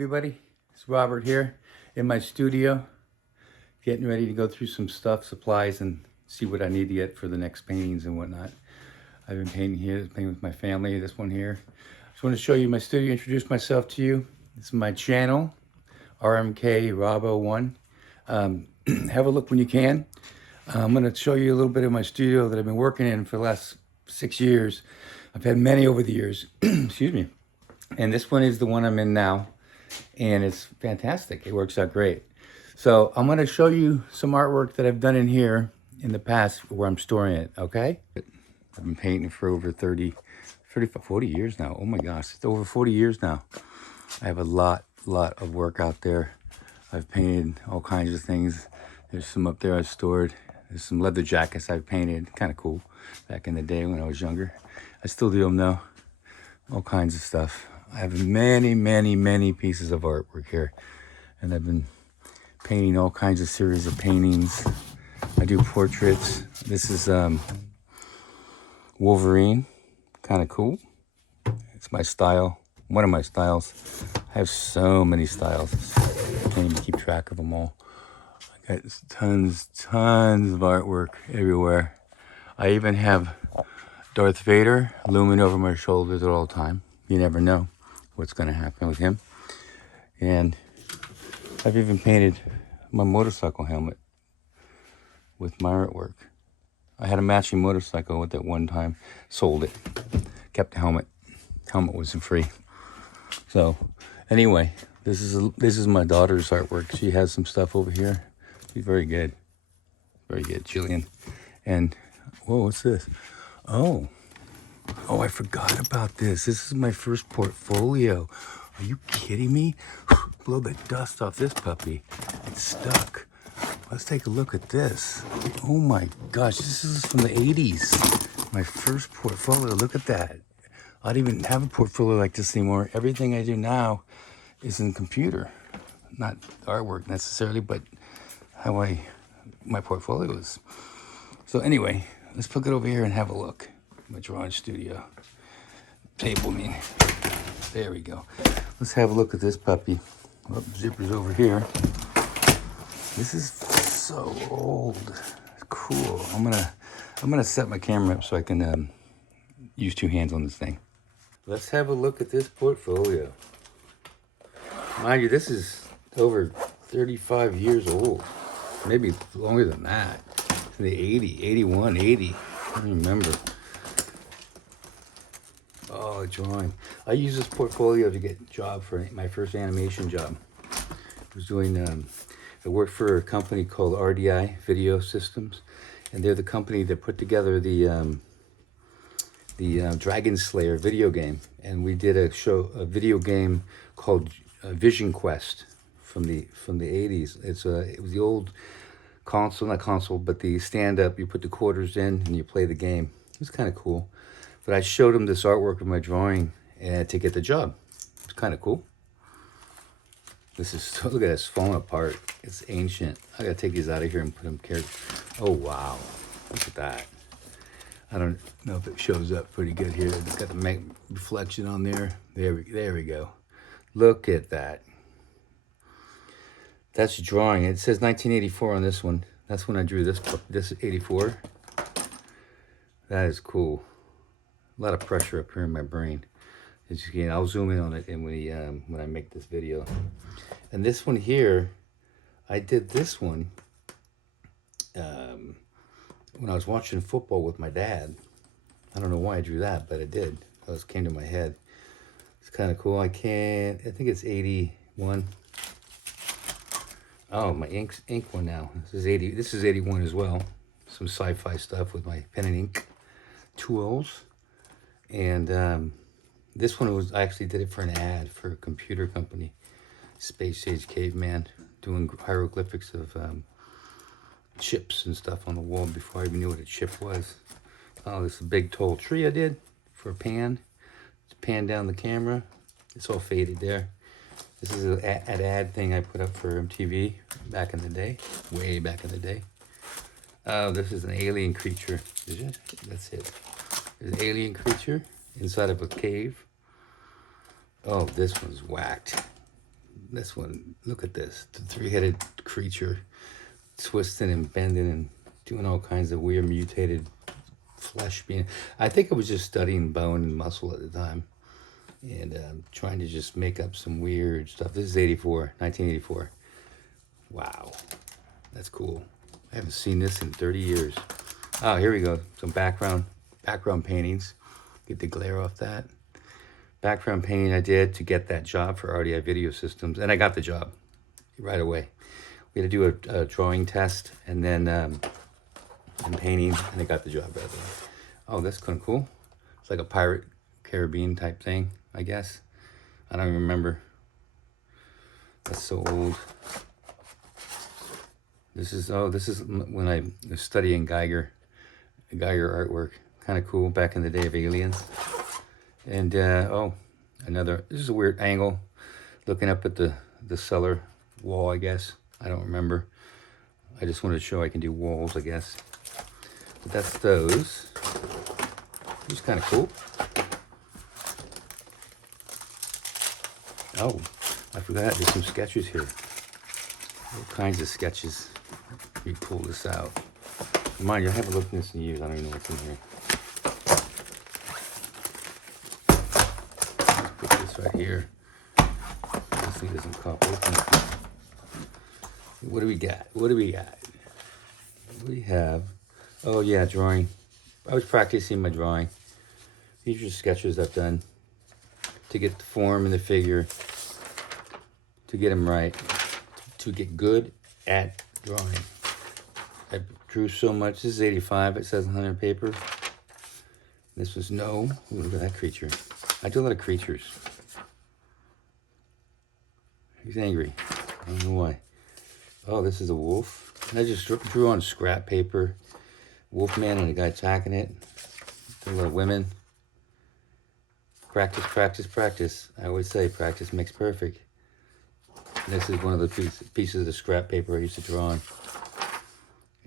Everybody, it's Robert here in my studio, getting ready to go through some supplies, and see what I need to get for the next paintings and whatnot. I've been painting here, painting with my family, this one here. Just want to show you my studio, introduce myself to you. This is my channel, RMK Robo1. Have a look when you can. I'm going to show you a little bit of my studio that I've been working in for the last 6 years. I've had many over the years, excuse me. And this one is the one I'm in now. And it's fantastic. It works out great. So I'm going to show you some artwork that I've done in here in the past where I'm storing it, okay? I've been painting for over 40 years now. Oh my gosh, it's over 40 years now. I have a lot of work out there. I've painted all kinds of things. There's some up there I've stored. There's some leather jackets I've painted. Kind of cool back in the day when I was younger. I still do them though. All kinds of stuff. I have many pieces of artwork here, and I've been painting all kinds of series of paintings. I do portraits. This is Wolverine, kind of cool. It's my style, one of my styles. I have so many styles. I can't even keep track of them all. I got tons of artwork everywhere. I even have Darth Vader looming over my shoulders at all time. You never know what's going to happen with him. And I've even painted my motorcycle helmet with my artwork. I had a matching motorcycle with it one time, sold it, kept the helmet. Helmet wasn't free. So anyway, this is my daughter's artwork. She has some stuff over here. She's very good, Jillian. And whoa, what's this? Oh, I forgot about this. This is my first portfolio. Are you kidding me? Blow the dust off this puppy. It's stuck. Let's take a look at this. Oh my gosh, this is from the 80s. My first portfolio, look at that. I don't even have a portfolio like this anymore. Everything I do now is in computer. Not artwork necessarily, but how my portfolio is. So anyway, let's put it over here and have a look. My drawing studio table, there we go. Let's have a look at this puppy. Oh, zipper's over here. This is so old. Cool. I'm gonna set my camera up so I can use two hands on this thing. Let's have a look at this portfolio. Mind you, this is over 35 years old, maybe longer than that. It's in the 81, 80. I don't remember. Oh, drawing. I used this portfolio to get a job for my first animation job. I was doing, I worked for a company called RDI Video Systems, and they're the company that put together the Dragon Slayer video game. And we did a video game called Vision Quest from the 80s. It was the old console, not console, but the stand-up. You put the quarters in and you play the game. It was kind of cool. But I showed him this artwork of my drawing to get the job. It's kind of cool. This is, look at this, falling apart. It's ancient. I gotta take these out of here and put them carefully. Oh wow, look at that. I don't know if it shows up pretty good here. It's got the reflection on there. There we go. Look at that. That's drawing. It says 1984 on this one. That's when I drew this 84. That is cool. A lot of pressure up here in my brain. As you can, I'll zoom in on it when I make this video. And this one here, I did this one when I was watching football with my dad. I don't know why I drew that, but I did. It came to my head. It's kind of cool. I think it's 81. Oh, my ink one now. This is 81 as well. Some sci-fi stuff with my pen and ink tools. And this one I actually did it for an ad for a computer company, Space Age Caveman, doing hieroglyphics of chips and stuff on the wall before I even knew what a chip was. Oh, this is a big tall tree I did for a pan. It's pan down the camera. It's all faded there. This is an ad thing I put up for MTV back in the day, way back in the day. Oh, this is an alien creature. Is it? That's it. There's an alien creature inside of a cave. Oh, this one's whacked. This one, look at this. The three-headed creature twisting and bending and doing all kinds of weird mutated flesh being. I think I was just studying bone and muscle at the time and trying to just make up some weird stuff. This is 1984. Wow, that's cool. I haven't seen this in 30 years. Oh, here we go. Some background paintings. Get the glare off that. Background painting I did to get that job for RDI Video Systems, and I got the job right away. We had to do a drawing test and then and painting, and I got the job right away. Oh, that's kind of cool. It's like a Pirate Caribbean type thing, I guess. I don't even remember. That's so old. This is when I was studying Geiger artwork. Kind of cool back in the day of aliens. And this is a weird angle, looking up at the cellar wall, I guess. I don't remember. I just wanted to show I can do walls, I guess. But that's those. It's kind of cool. Oh, I forgot, there's some sketches here. All kinds of sketches. Let me pull this out. Mind you, I haven't looked at this in years. I don't even know what's in here. Put this right here. This thing doesn't pop open. What do we got? What do we got? We have, oh yeah, drawing. I was practicing my drawing. These are sketches I've done to get the form and the figure, to get them right, to get good at drawing. I drew so much. This is 85. It says on paper. This was no. Ooh, look at that creature. I do a lot of creatures. He's angry. I don't know why. Oh, this is a wolf. And I just drew on scrap paper. Wolfman and a guy attacking it. A lot of women. Practice, practice, practice. I always say practice makes perfect. And this is one of the pieces of scrap paper I used to draw on.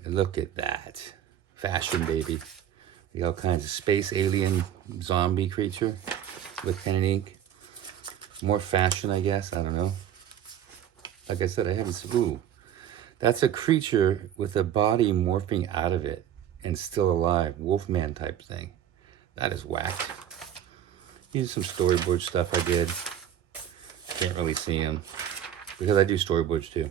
And look at that. Fashion, baby. You got all kinds of space alien zombie creature with pen and ink. More fashion, I guess. I don't know. Like I said, I haven't seen. Ooh. That's a creature with a body morphing out of it and still alive. Wolfman type thing. That is whacked. Here's some storyboard stuff I did. Can't really see them because I do storyboards too.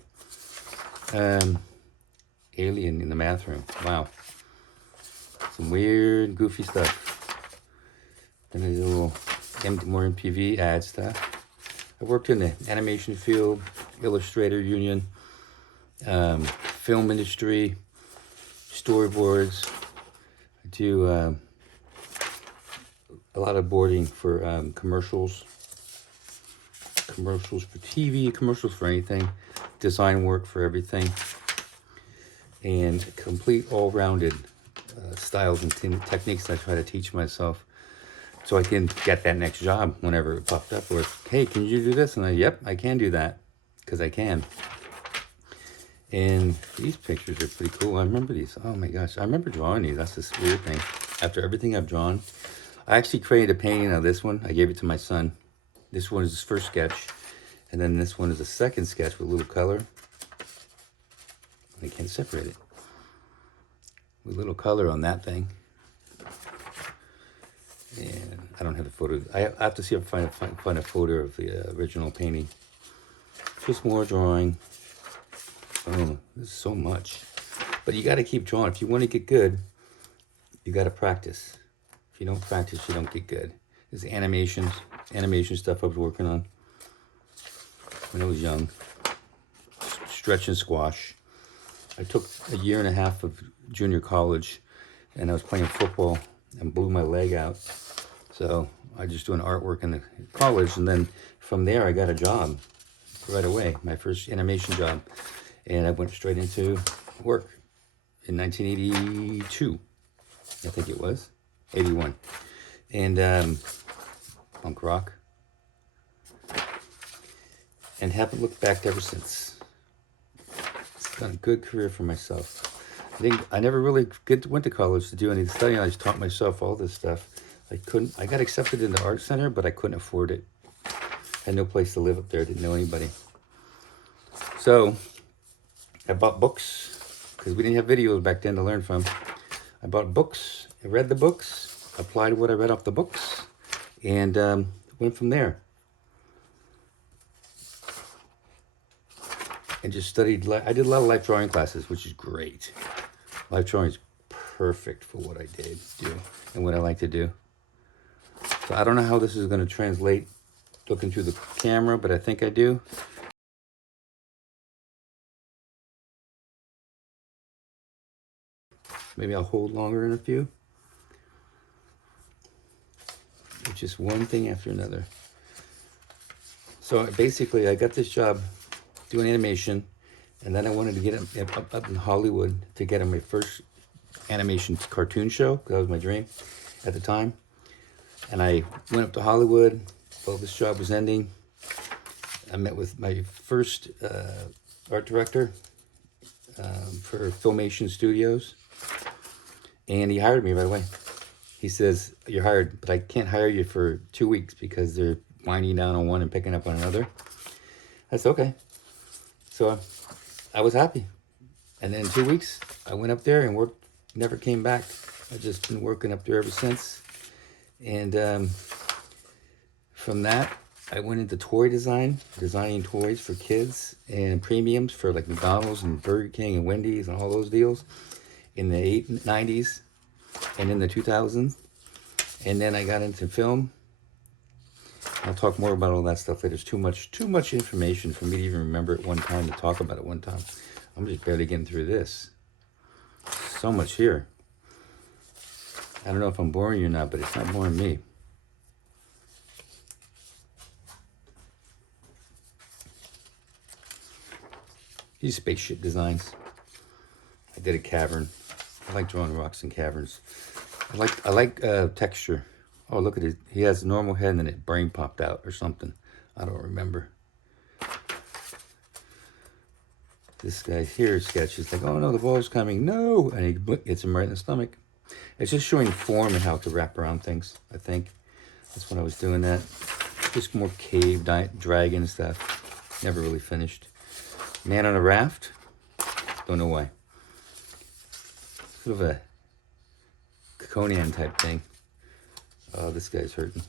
Alien in the bathroom. Wow. Some weird, goofy stuff. And there's a little more MPV ad stuff. I worked in the animation field, illustrator union, film industry, storyboards. I do a lot of boarding for commercials for TV, commercials for anything, design work for everything, and complete all-rounded styles and techniques I try to teach myself so I can get that next job whenever it popped up. Or, hey, can you do this? And yep, I can do that because I can. And these pictures are pretty cool. I remember these. Oh my gosh, I remember drawing these. That's this weird thing. After everything I've drawn, I actually created a painting of this one. I gave it to my son. This one is his first sketch. And then this one is a second sketch with a little color. I can't separate it. With a little color on that thing. And I don't have the photo. I have to see if I find a photo of the original painting. Just more drawing. Oh, there's so much. But you got to keep drawing. If you want to get good, you got to practice. If you don't practice, you don't get good. This is animation stuff I was working on when I was young. Stretch and squash. I took a year and a half of junior college, and I was playing football and blew my leg out. So I just doing artwork in the college, and then from there I got a job right away, my first animation job, and I went straight into work in 1982, I think it was, 81, and punk rock, and haven't looked back ever since. Done a good career for myself. I never really went to college to do any studying. I just taught myself all this stuff. I got accepted into art center, but I couldn't afford it. Had no place to live up there. Didn't know anybody. So I bought books because we didn't have videos back then to learn from. I bought books, I read the books, applied what I read off the books, and went from there. And just studied. I did a lot of life drawing classes, which is great. Life drawing is perfect for what I do and what I like to do. So I don't know how this is going to translate looking through the camera, but I think I do. Maybe I'll hold longer in a few. It's just one thing after another. So basically, I got this job doing animation, and then I wanted to get up in Hollywood to get on my first animation cartoon show, because that was my dream at the time. And I went up to Hollywood while this job was ending. I met with my first art director for Filmation Studios, and he hired me right away. He says, "You're hired, but I can't hire you for 2 weeks because they're winding down on one and picking up on another." I said, "Okay." So I was happy. And then in 2 weeks, I went up there and worked, never came back. I've just been working up there ever since. And from that, I went into toy design, designing toys for kids and premiums for like McDonald's and Burger King and Wendy's and all those deals in the 90s and in the 2000s. And then I got into film. I'll talk more about all that stuff later. There's too much information for me to even remember at one time, to talk about it one time. I'm just barely getting through this. So much here. I don't know if I'm boring you or not, but it's not boring me. These spaceship designs. I did a cavern. I like drawing rocks and caverns. I like texture. Oh, look at it. He has a normal head and then his brain popped out or something. I don't remember. This guy here sketches like, "Oh no, the ball's coming. No!" And he hits him right in the stomach. It's just showing form and how to wrap around things, I think. That's when I was doing that. Just more cave, dragon stuff. Never really finished. Man on a raft. Don't know why. Sort of a Conan type thing. Oh, this guy's hurting.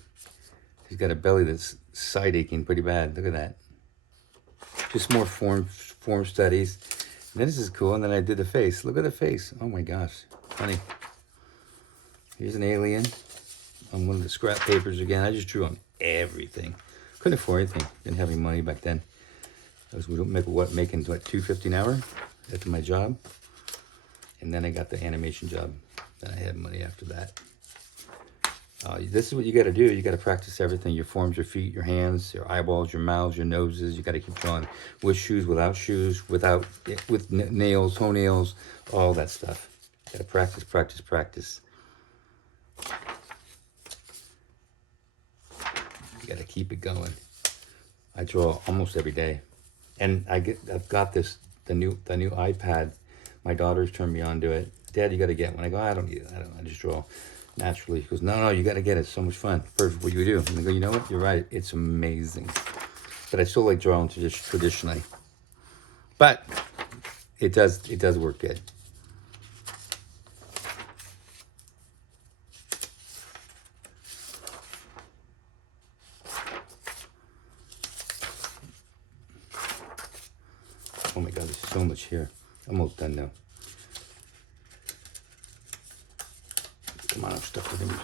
He's got a belly that's side aching pretty bad. Look at that. Just more form studies. And then this is cool. And then I did the face. Look at the face. Oh my gosh. Funny. Here's an alien on one of the scrap papers again. I just drew on everything. Couldn't afford anything. Didn't have any money back then. I was making what, $2.50 an hour after my job. And then I got the animation job. Then I had money after that. This is what you got to do. You got to practice everything. Your forms, your feet, your hands, your eyeballs, your mouths, your noses. You got to keep drawing with shoes, without shoes, with nails, toenails, all that stuff. You got to practice, practice, practice. You got to keep it going. I draw almost every day, and I've got the new iPad. My daughter's turned me on to it. "Dad, you got to get one." I go, "I don't need it. I just draw naturally." She goes, no, you got to get it. It's so much fun. Perfect what you do. And I go, "You know what? You're right. It's amazing." But I still like drawing traditionally. But it does work good. Oh my God, there's so much here. I'm almost done now. Come on, I'm stuck with him.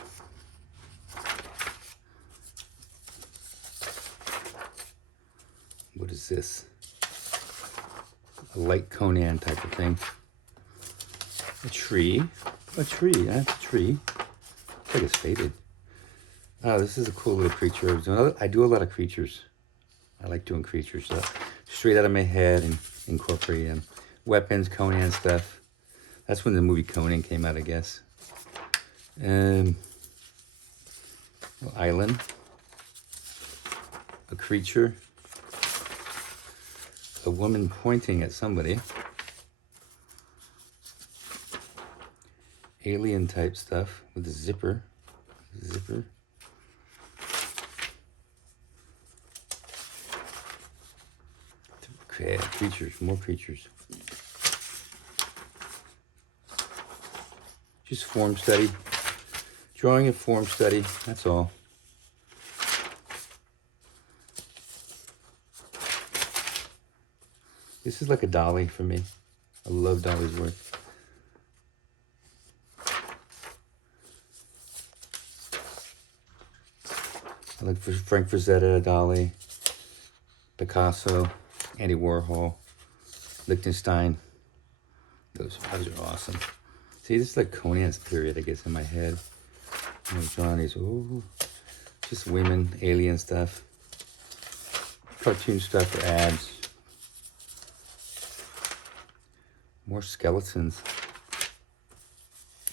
What is this? A light Conan type of thing. A tree. That's a tree. Looks like it's faded. Oh, this is a cool little creature. I do a lot of creatures. I like doing creatures. Straight out of my head and incorporate them. Weapons, Conan stuff. That's when the movie Conan came out, I guess. Island. A creature. A woman pointing at somebody. Alien type stuff with a zipper. Okay, creatures, more creatures. Just form study. Drawing a form study, that's all. This is like a dolly for me. I love Dolly's work. I like Frank Frazetta, Dolly, Picasso, Andy Warhol, Liechtenstein. Those are awesome. See, this is like Conan's period, I guess, in my head. I'm drawing these, ooh, just women, alien stuff, cartoon stuff for ads, more skeletons.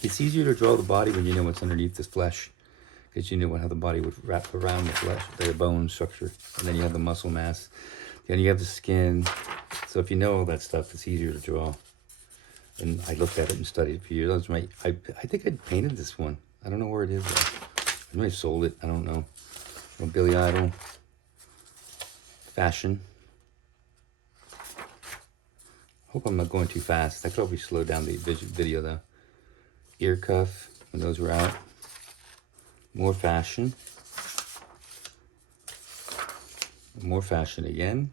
It's easier to draw the body when you know what's underneath this flesh, because you know how the body would wrap around the flesh, the bone structure, and then you have the muscle mass, then you have the skin. So if you know all that stuff, it's easier to draw. And I looked at it and studied it for years. I think I painted this one. I don't know where it is though. I might have sold it. I don't know. Well, Billy Idol. Fashion. Hope I'm not going too fast. I could probably slow down the video though. Ear cuff, when those were out. More fashion. More fashion again.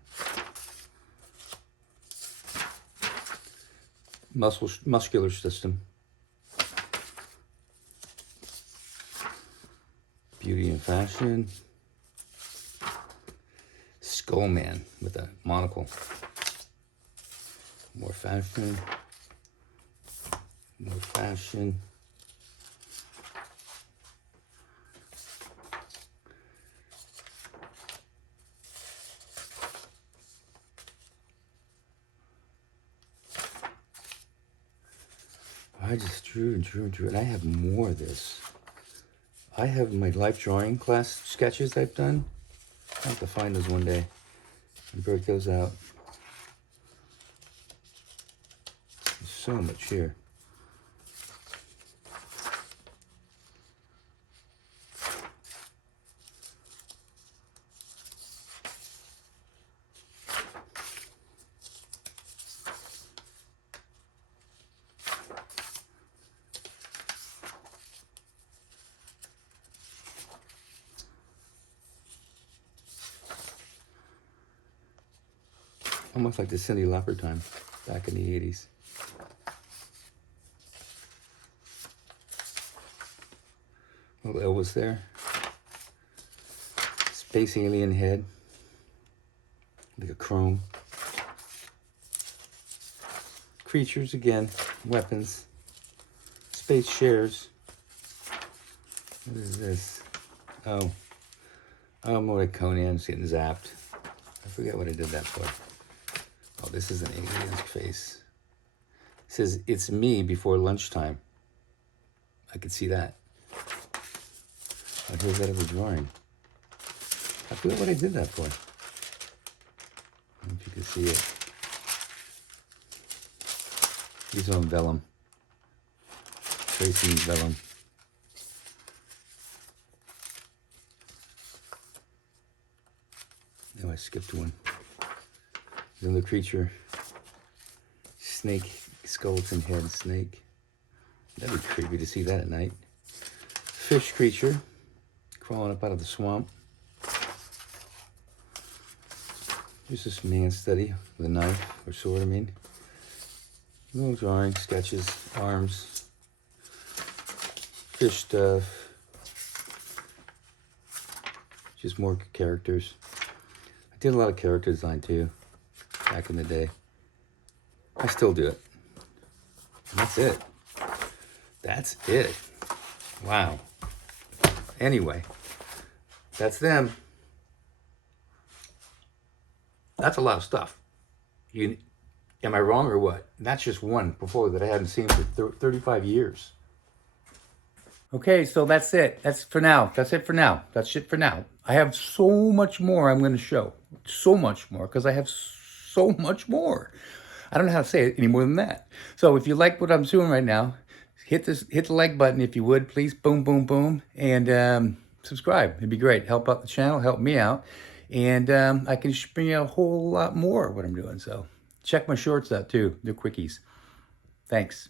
Muscular system. Beauty and fashion. Skull man with a monocle. More fashion. More fashion. I just drew and drew and drew, and I have more of this. I have my life drawing class sketches I've done. I'll have to find those one day and break those out. There's so much here. Almost like the Cyndi Lauper time back in the 80s. Little Elvis there. Space alien head. Like a chrome. Creatures again. Weapons. Space shares. What is this? Oh. Oh, more like Conan's getting zapped. I forget what I did that for. Oh, this is an alien's face. It says, "It's me before lunchtime." I could see that. Oh, here's that other drawing. I forget what I did that for. I don't know if you can see it. These are on vellum. Tracing vellum. Oh, I skipped one. Another creature. Snake, skeleton head snake. That'd be creepy to see that at night. Fish creature. Crawling up out of the swamp. Here's this man study with a knife or sword, I mean. Little drawing, sketches, arms. Fish stuff. Just more characters. I did a lot of character design too. Back in the day. I still do it. And that's it. That's it. Wow. Anyway, that's them. That's a lot of stuff. Am I wrong or what? That's just one portfolio that I haven't seen for 35 years. Okay, so that's it. That's for now. That's it for now. That's it for now. I have so much more I'm going to show. So much more, because I have so much more. I don't know how to say it any more than that. So if you like what I'm doing right now, hit the like button if you would, please. Boom, boom, boom. And subscribe. It'd be great. Help out the channel. Help me out. And I can bring you a whole lot more of what I'm doing. So check my shorts out too. They're quickies. Thanks.